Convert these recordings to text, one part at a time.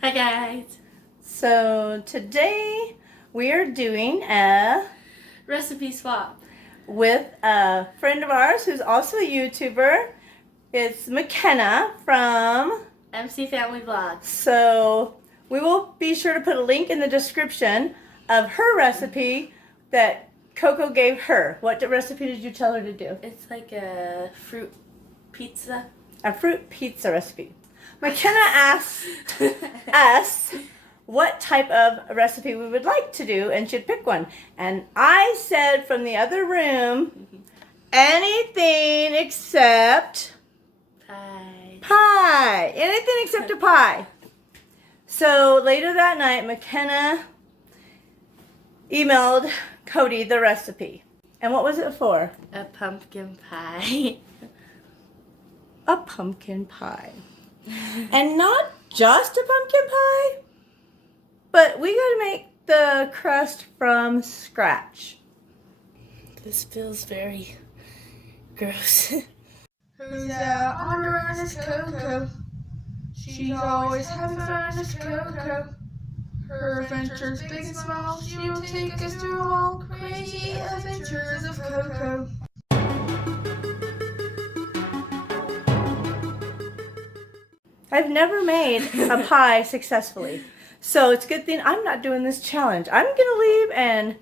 Hi guys! So today we are doing a Recipe swap with a friend of ours who's also a YouTuber. It's McKenna from MCFamilyVlogs. So we will be sure to put a link in the description of her recipe that CoCo gave her. What recipe did you tell her to do? It's like a fruit pizza. A fruit pizza recipe. McKenna asked us what type of recipe we would like to do, and she'd pick one. And I said from the other room, anything except pie. Anything except a pie. So later that night, McKenna emailed Codee the recipe. And what was it for? A pumpkin pie. A pumpkin pie. And not just a pumpkin pie, but we gotta make the crust from scratch. This feels very gross. Who's out on the run is CoCo. She's always having fun is CoCo. Her adventures big and small, she will take us through all crazy adventures of CoCo. I've never made a pie successfully, so it's a good thing I'm not doing this challenge. I'm gonna leave, and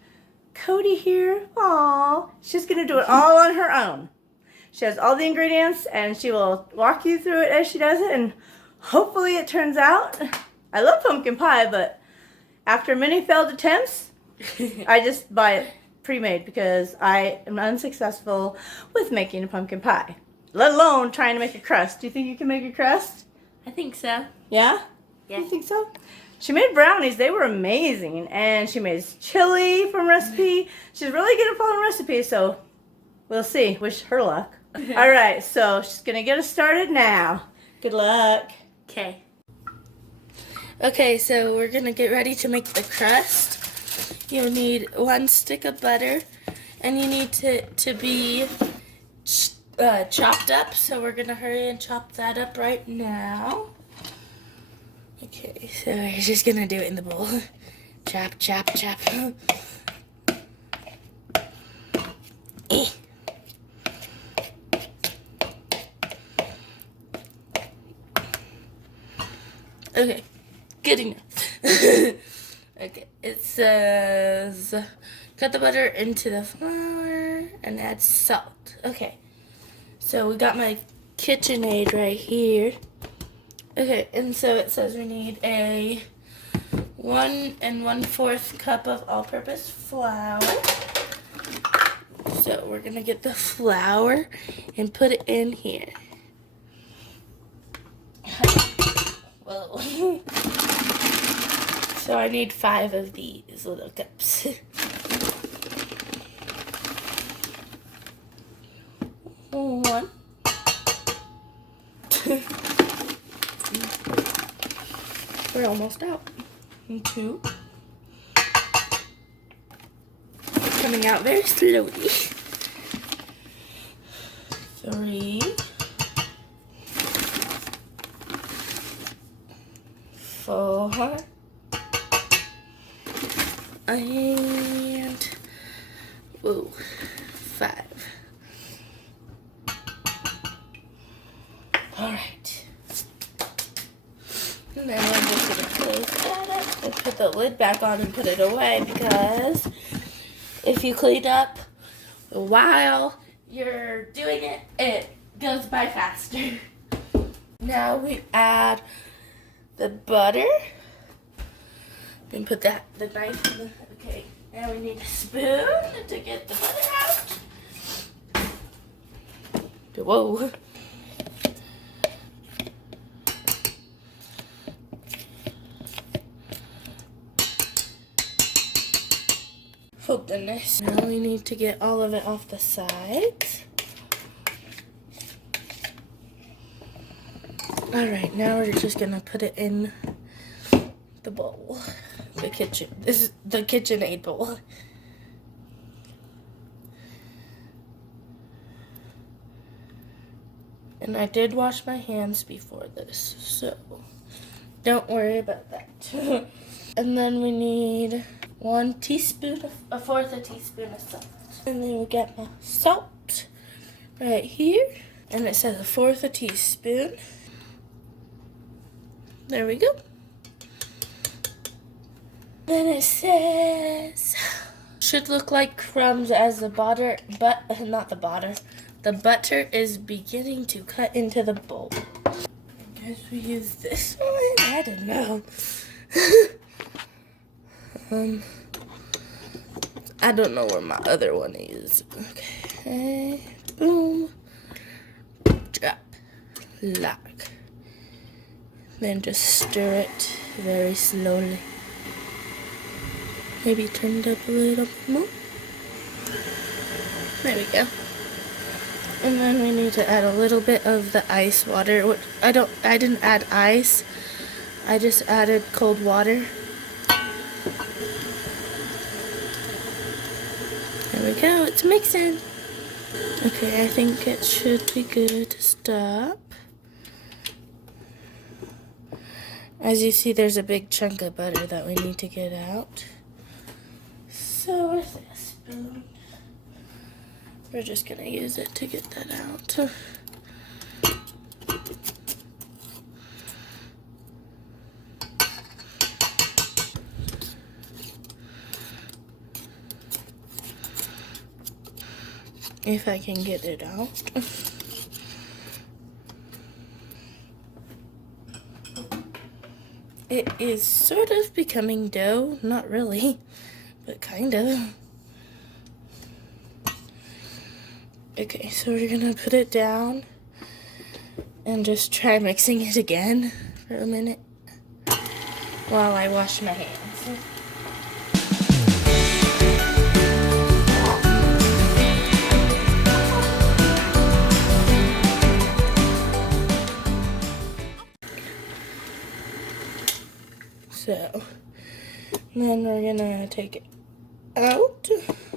Codee here, aw, she's gonna do it all on her own. She has all the ingredients, and she will walk you through it as she does it, and hopefully it turns out. I love pumpkin pie, but after many failed attempts, I just buy it pre-made because I am unsuccessful with making a pumpkin pie, let alone trying to make a crust. Do you think you can make a crust? I think so. Yeah? Yeah. You think so? She made brownies. They were amazing. And she made chili from recipe. She's really good at following recipes, so we'll see. Wish her luck. All right, so she's going to get us started now. Good luck. Okay. Okay, so we're gonna get ready to make the crust. You'll need 1 stick of butter, and you need to be chopped up, so we're gonna hurry and chop that up right now. Okay, so we're just gonna do it in the bowl. Chop, chop, chop. Okay, good enough. Okay, it says cut the butter into the flour and add salt. Okay, so we got my KitchenAid right here. Okay, and so it says we need a 1 1/4 cup of all-purpose flour. So we're gonna get the flour and put it in here. Whoa. So I need 5 of these little cups. 1. We're almost out. 2. Coming out very slowly. 3. 4. And 5. Alright. And then we're just going to close that up and put the lid back on and put it away, because if you clean up while you're doing it, it goes by faster. Now we add the butter. And put the knife in the, okay, now we need a spoon to get the butter out. Whoa. Oh goodness. Now we need to get all of it off the sides. Alright, now we're just gonna put it in the bowl. The kitchen. This is the KitchenAid bowl. And I did wash my hands before this, so don't worry about that. And then we need 1 teaspoon, a fourth a teaspoon of salt. And then we get my salt right here. And it says a fourth a teaspoon. There we go. Then it says, should look like crumbs as the butter, but not the butter. The butter is beginning to cut into the bowl. I guess we use this one. I don't know. I don't know where my other one is. Okay, boom, drop, lock. Then just stir it very slowly. Maybe turn it up a little bit more. There we go. And then we need to add a little bit of the ice water. I didn't add ice. I just added cold water. There we go, it's mixing. Okay, I think it should be good to stop. As you see, there's a big chunk of butter that we need to get out. So with this spoon, we're just gonna use it to get that out. If I can get it out. It is sort of becoming dough, not really, but kind of. Okay, so we're gonna put it down and just try mixing it again for a minute while I wash my hands. So, then we're gonna take it out.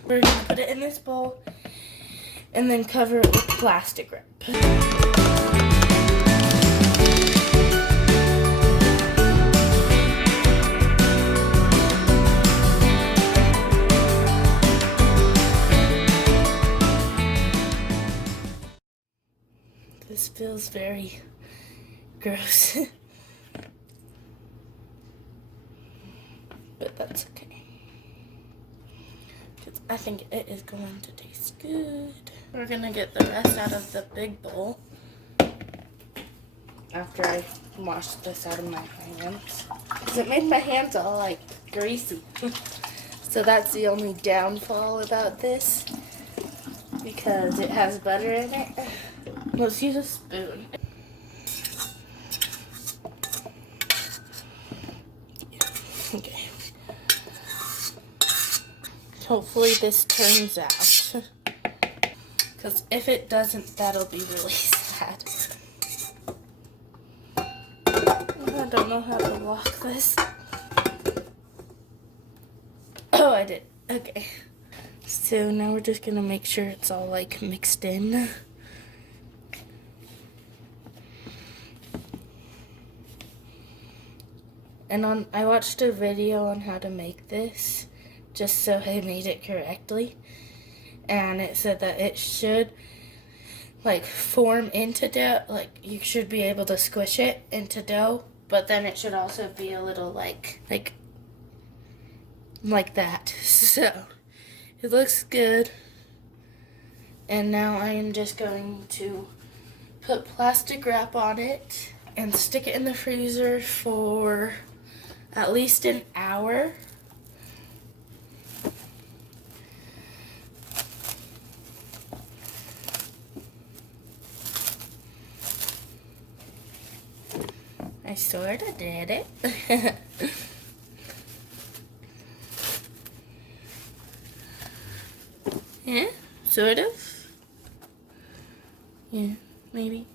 We're gonna put it in this bowl and then cover it with plastic wrap. This feels very gross. But that's okay, because I think it is going to taste good. We're gonna get the rest out of the big bowl after I wash this out of my hands, because it made my hands all like greasy. So that's the only downfall about this, because it has butter in it. Let's use a spoon. Okay. Hopefully this turns out, because if it doesn't, that'll be really sad. I don't know how to lock this. Oh, I did. Okay. So now we're just gonna make sure it's all like mixed in. And I watched a video on how to make this, just so I made it correctly, and it said that it should like form into dough, like you should be able to squish it into dough, but then it should also be a little like that. So it looks good, and now I am just going to put plastic wrap on it and stick it in the freezer for at least an hour. I sort of did it. Yeah, sort of. Yeah, maybe.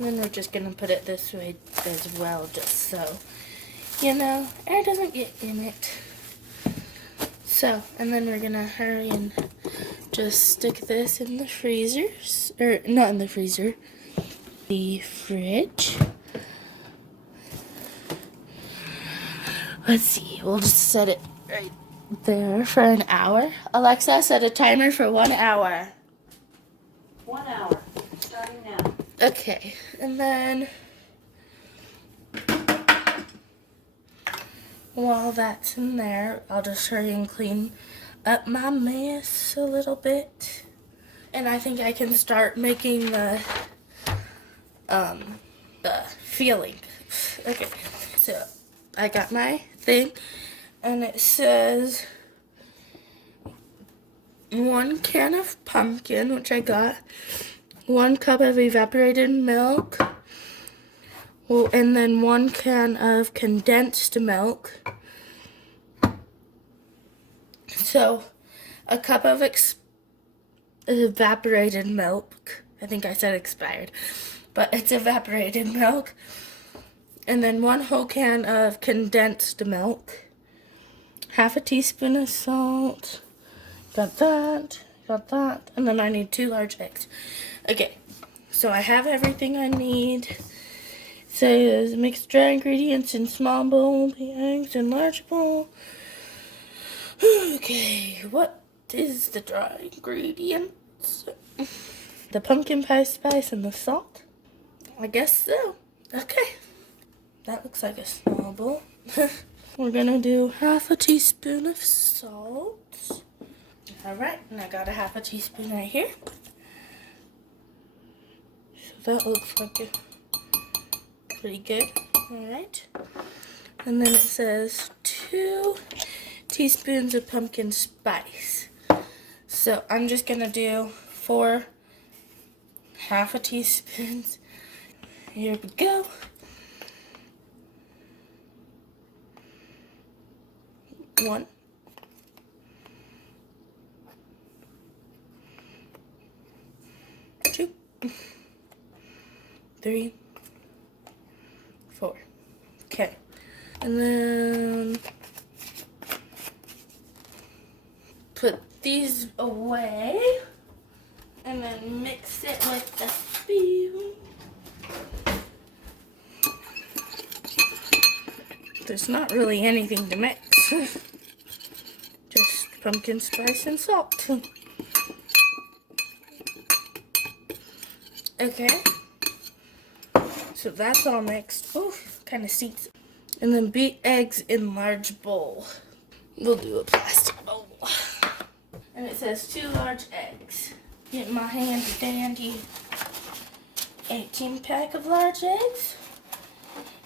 Then we're just gonna put it this way as well, just so, you know, air doesn't get in it. So, and then we're gonna hurry and just stick this in the freezers, or not in the freezer, the fridge. Let's see, we'll just set it right there for an hour. Alexa, set a timer for 1 hour. 1 hour, starting now. Okay, and then while that's in there, I'll just hurry and clean up my mess a little bit. And I think I can start making the filling. Okay, so I got my thing, and it says 1 can of pumpkin, which I got, 1 cup of evaporated milk, and then 1 can of condensed milk. So a cup of evaporated milk. I think I said expired, but it's evaporated milk. And then 1 whole can of condensed milk. Half a teaspoon of salt. Got that. And then I need 2 large eggs. Okay, so I have everything I need. It says mix dry ingredients in small bowl, the eggs in large bowl. Okay, what is the dry ingredients? The pumpkin pie spice and the salt? I guess so. Okay. That looks like a small bowl. We're gonna do half a teaspoon of salt. Alright, and I got a half a teaspoon right here. So that looks like it pretty good. Alright. And then it says 2 teaspoons of pumpkin spice. So I'm just gonna do 4 half a teaspoons. Here we go. 1, 2, 3, 4. Okay. And then put these away. And then mix it with the spoon. There's not really anything to mix. Just pumpkin spice and salt. Okay. So that's all mixed. Ooh, kind of seeds. And then beat eggs in large bowl. We'll do a plastic bowl. And it says 2 large eggs. Get my handy dandy 18-pack of large eggs.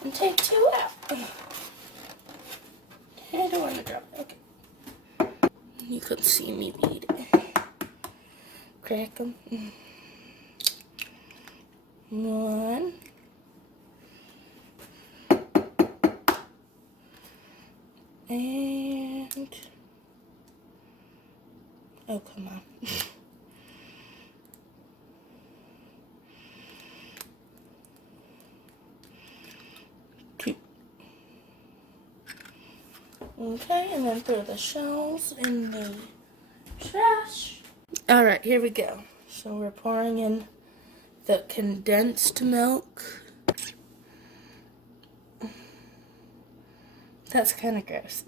And take 2 out. I don't want to drop it. Okay. You could see me beat it. Crack them. 1. And oh, come on. 2. Okay, and then throw the shells in the trash. Alright, here we go. So we're pouring in the condensed milk. That's kind of gross.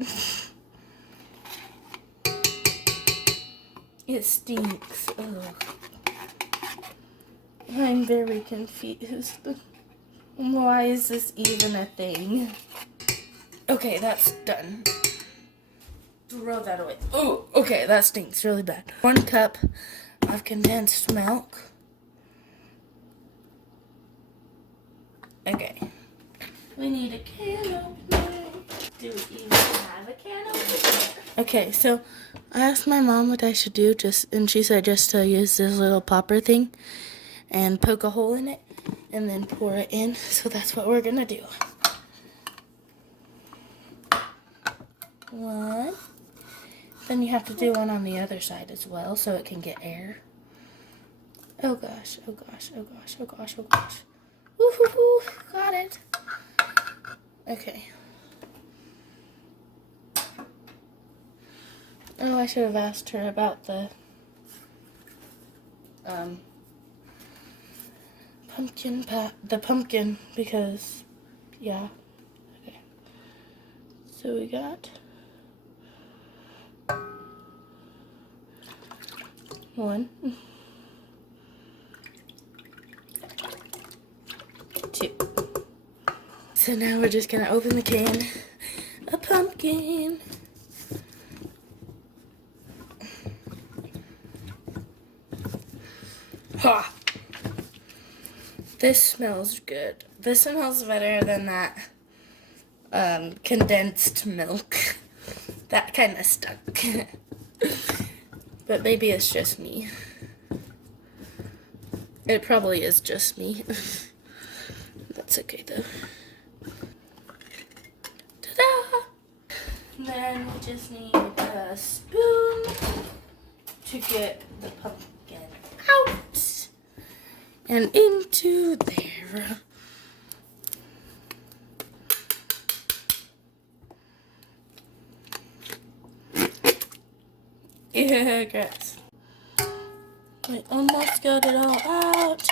It stinks. Ugh. I'm very confused. Why is this even a thing? Okay, that's done. Throw that away. Oh, okay, that stinks really bad. 1 cup of condensed milk. Okay. We need a can opener. Do we even have a can opener? Okay, so I asked my mom what I should do, and she said just to use this little popper thing and poke a hole in it and then pour it in. So that's what we're gonna do. 1. Then you have to do one on the other side as well so it can get air. Oh gosh, oh gosh, oh gosh, oh gosh, oh gosh. Woo-hoo-hoo, got it. Okay. Oh, I should have asked her about the pumpkin because, yeah. Okay. So we got 1, 2. So now we're just gonna open the can. A pumpkin. Ha! This smells good. This smells better than that condensed milk. That kind of stunk. But maybe it's just me. It probably is just me. That's okay though. Ta-da! Then we just need a spoon to get the pumpkin out and into there. Yeah, grass. I almost got it all out.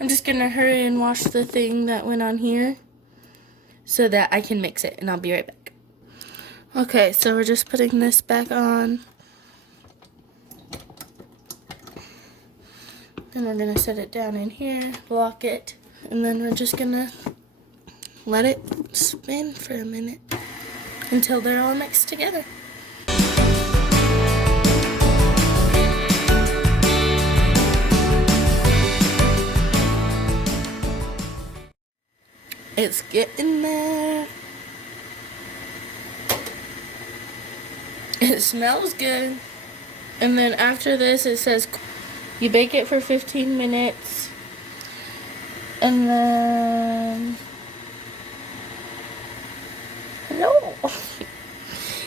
I'm just gonna hurry and wash the thing that went on here so that I can mix it, and I'll be right back. Okay, so we're just putting this back on. Then we're gonna set it down in here, lock it, and then we're just gonna let it spin for a minute until they're all mixed together. It's getting there. It smells good. And then after this, it says you bake it for 15 minutes. And then... No.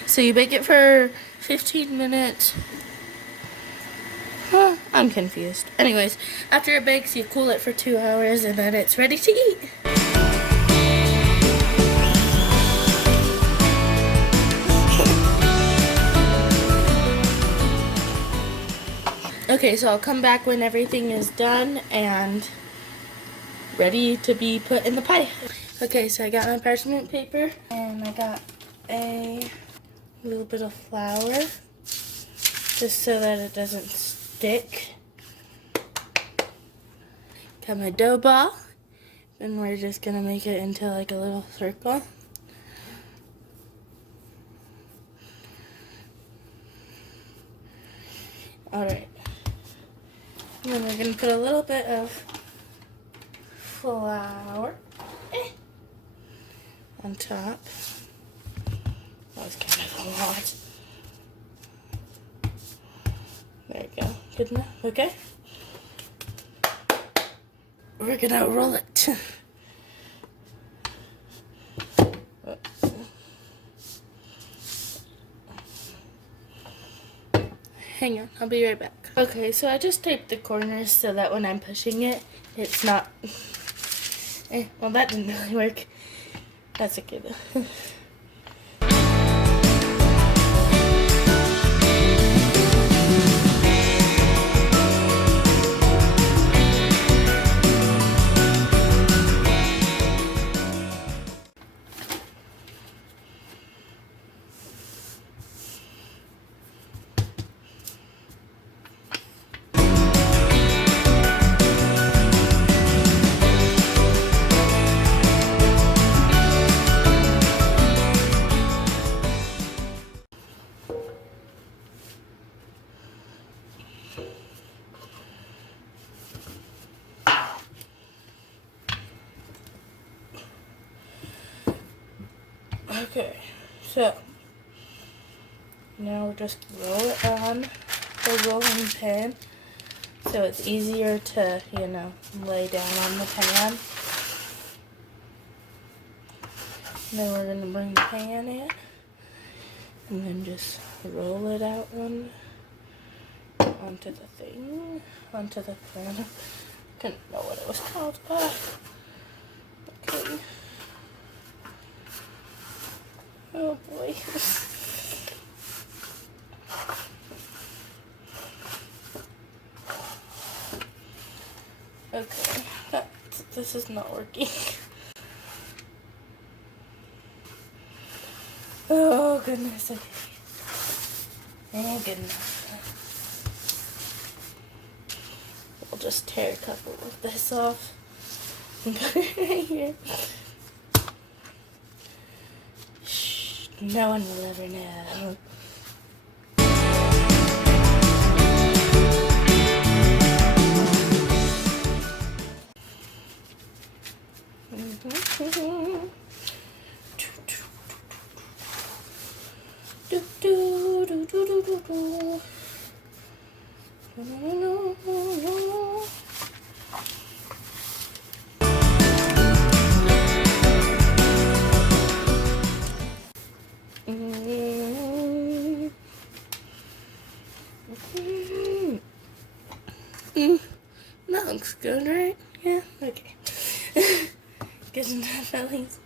So you bake it for 15 minutes. Huh, I'm confused. Anyways, after it bakes, you cool it for 2 hours, and then it's ready to eat. Okay, so I'll come back when everything is done and ready to be put in the pie. Okay, so I got my parchment paper and I got a little bit of flour just so that it doesn't stick. Got my dough ball and we're just gonna make it into like a little circle. Alright. And then we're going to put a little bit of flour on top. That was kind of a lot. There you go. Good enough? Okay. We're going to roll it. Hang on, I'll be right back. Okay, so I just taped the corners so that when I'm pushing it, it's not... well, that didn't really work. That's okay though. Okay, so now we'll just roll it on the rolling pin so it's easier to, you know, lay down on the pan. And then we're going to bring the pan in and then just roll it out onto the thing, onto the pan. Didn't know what it was called. Okay. Oh boy. Okay, this is not working. Oh goodness, okay. Oh goodness. We'll just tear a couple of this off and put it right here. Shh, no one will ever know. That looks good, right? Yeah, okay. Good enough, at least.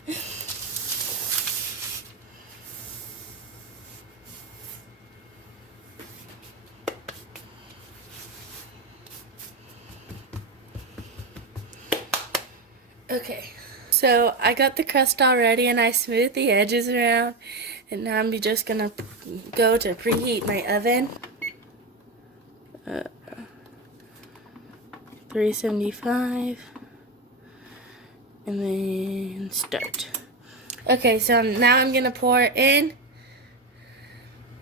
Okay, so I got the crust all ready and I smoothed the edges around, and now I'm just gonna go to preheat my oven. 375, and then start. Okay, so now I'm gonna pour it in.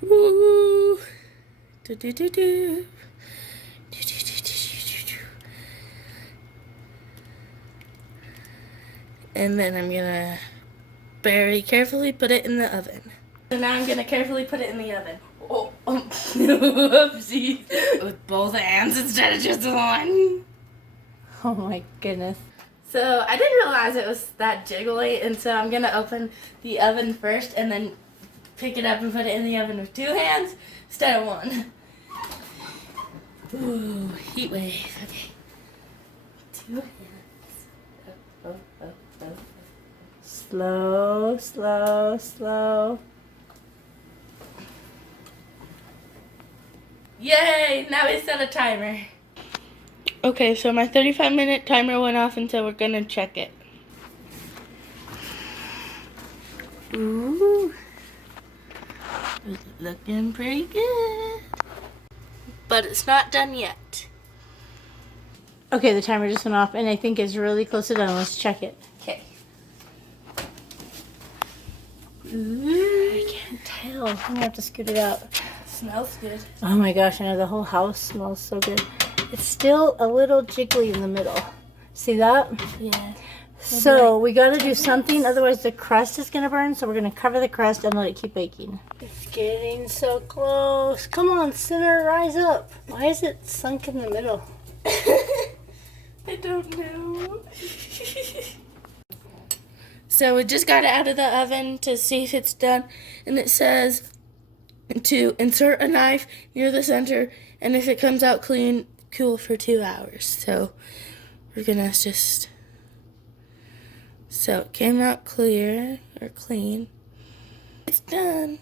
Woo! Do do do do. And then I'm gonna very carefully put it in the oven. So now I'm gonna carefully put it in the oven. Oh, oopsie. With both hands instead of just one. Oh my goodness. So I didn't realize it was that jiggly, and so I'm gonna open the oven first and then pick it up and put it in the oven with 2 hands instead of 1. Ooh, heat wave. Okay. 2 hands. Oh. Slow, slow, slow. Yay! Now we set a timer. Okay, so my 35-minute timer went off, and so we're gonna check it. Ooh, it's looking pretty good. But it's not done yet. Okay, the timer just went off and I think it's really close to done. Let's check it. Okay. I can't tell. I'm gonna have to scoot it out. Smells good. Oh my gosh, I know the whole house smells so good. It's still a little jiggly in the middle. See that? Yeah. So we gotta do something, otherwise the crust is gonna burn. So we're gonna cover the crust and let it keep baking. It's getting so close. Come on, center, rise up. Why is it sunk in the middle? I don't know. So we just got it out of the oven to see if it's done, and it says to insert a knife near the center, and if it comes out clean, cool for 2 hours. So we're gonna just, so it came out clear or clean. It's done.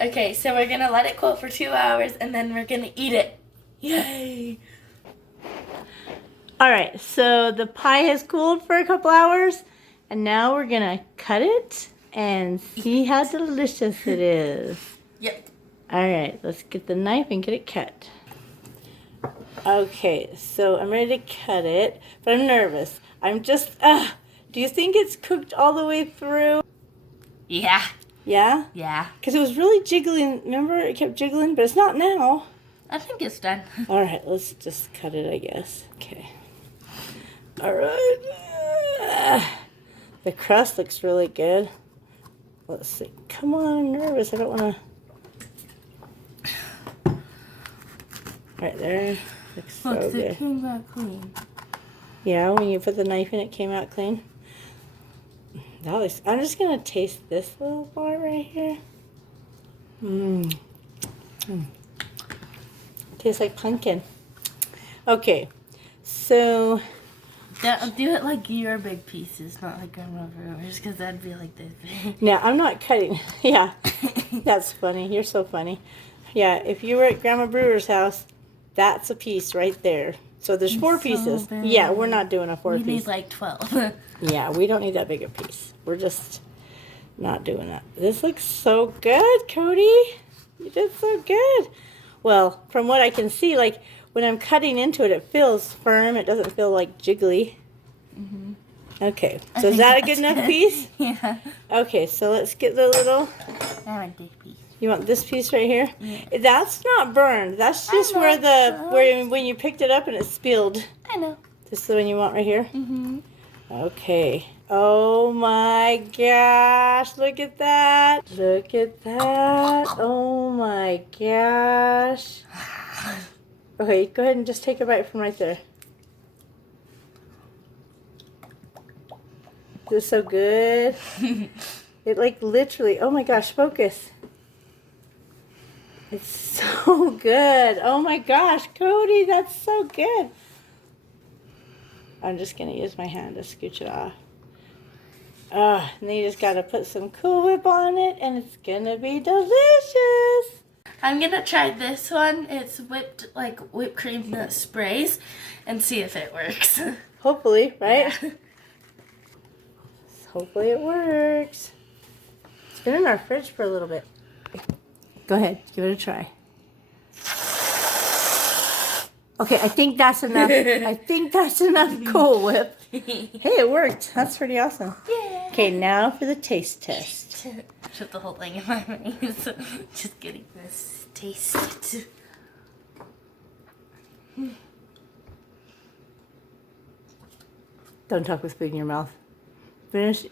Okay, so we're gonna let it cool for 2 hours, and then we're gonna eat it. Yay! All right, so the pie has cooled for a couple hours, and now we're gonna cut it and see how delicious it is. Yep. All right, let's get the knife and get it cut. Okay, so I'm ready to cut it, but I'm nervous. I'm just, do you think it's cooked all the way through? Yeah. Yeah? Yeah. Because it was really jiggling. Remember, it kept jiggling, but it's not now. I think it's done. All right, let's just cut it, I guess. Okay. All right. The crust looks really good. Let's see. Come on, I'm nervous. I don't want to. Right there. Looks so Look, good. it came out clean. Yeah, when you put the knife in, it came out clean. That looks. I'm just gonna taste this little part right here. Tastes like pumpkin. Okay, so. Do it like your big pieces, not like Grandma Brewer's, because that'd be like this big. No, I'm not cutting. Yeah, that's funny. You're so funny. Yeah, if you were at Grandma Brewer's house, That's a piece right there. So there's 4 pieces. big. Yeah, we're not doing a 4 We piece. need like 12. Yeah, we don't need that big a piece. We're just not doing that. This looks so good, Codee. You did so good. Well, from what I can see, like when I'm cutting into it, it feels firm. It doesn't feel like jiggly. Okay, so is that a good enough piece? Yeah. Okay, so let's get the little... I want this piece. You want this piece right here? Yeah. That's not burned. That's just where when you picked it up and it spilled. I know. This is the one you want right here? Mm-hmm. Okay. Oh my gosh. Look at that. Look at that. Oh my gosh. Okay, go ahead and just take a bite from right there. This is so good. It like literally, oh my gosh, focus. It's so good. Oh my gosh, Codee, that's so good. I'm just going to use my hand to scooch it off. And then you just got to put some Cool Whip on it, and it's going to be delicious. I'm going to try this one. It's whipped cream that sprays and see if it works. Hopefully, right? Yeah. Hopefully it works. It's been in our fridge for a little bit. Go ahead, give it a try. Okay, I think that's enough. I think that's enough Cool Whip. Hey, it worked. That's pretty awesome. Yeah. Okay, now for the taste test. Put the whole thing in my mouth. Just getting this taste. Don't talk with food in your mouth. Finish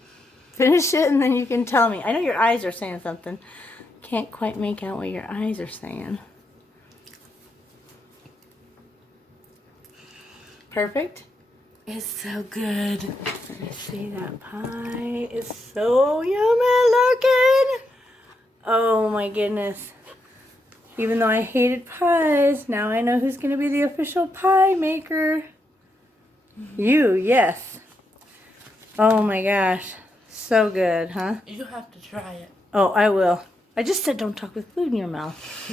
it, and then you can tell me. I know your eyes are saying something. Can't quite make out what your eyes are saying. Perfect. It's so good. Let me see that pie. It's so yummy looking. Oh my goodness. Even though I hated pies, now I know who's going to be the official pie maker. You, yes. Oh my gosh. So good, huh? You have to try it. Oh, I will. I just said don't talk with food in your mouth.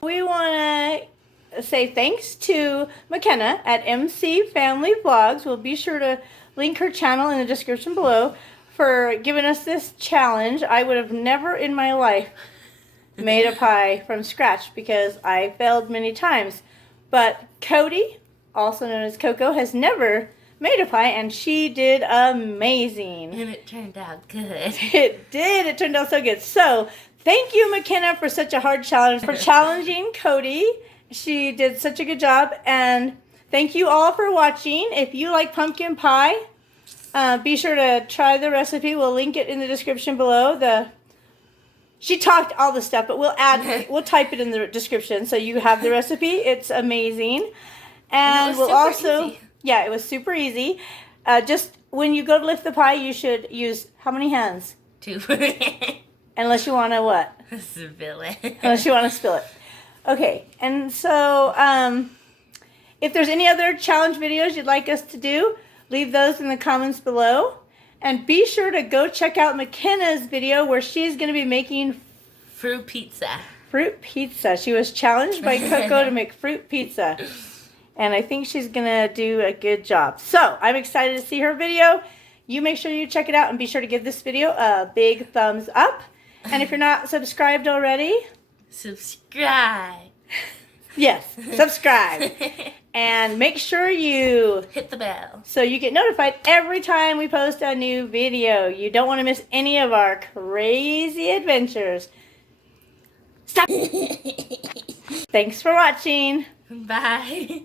We want to say thanks to McKenna at MCFamilyVlogs. We'll be sure to link her channel in the description below for giving us this challenge. I would have never in my life made a pie from scratch because I failed many times. But Codee, also known as CoCo, has never made a pie, and she did amazing. And it turned out good. It did. It turned out so good. So thank you, McKenna, for such a hard challenge, for challenging Codee. She did such a good job. And thank you all for watching. If you like pumpkin pie, be sure to try the recipe. We'll link it in the description below. She talked all the stuff, but we'll type it in the description so you have the recipe. It's amazing. And we'll also... easy. Yeah, it was super easy. Just when you go to lift the pie, you should use how many hands? 2. Unless you want to what? Spill it. Unless you want to spill it. Okay, and so if there's any other challenge videos you'd like us to do, leave those in the comments below. And be sure to go check out McKenna's video where she's going to be making Fruit pizza. fruit pizza. She was challenged by CoCo to make fruit pizza. And I think she's going to do a good job. So, I'm excited to see her video. You make sure you check it out and be sure to give this video a big thumbs up. And if you're not subscribed already... Subscribe. Yes, subscribe. And make sure you... Hit the bell. So you get notified every time we post a new video. You don't want to miss any of our crazy adventures. Stop. Thanks for watching. Bye.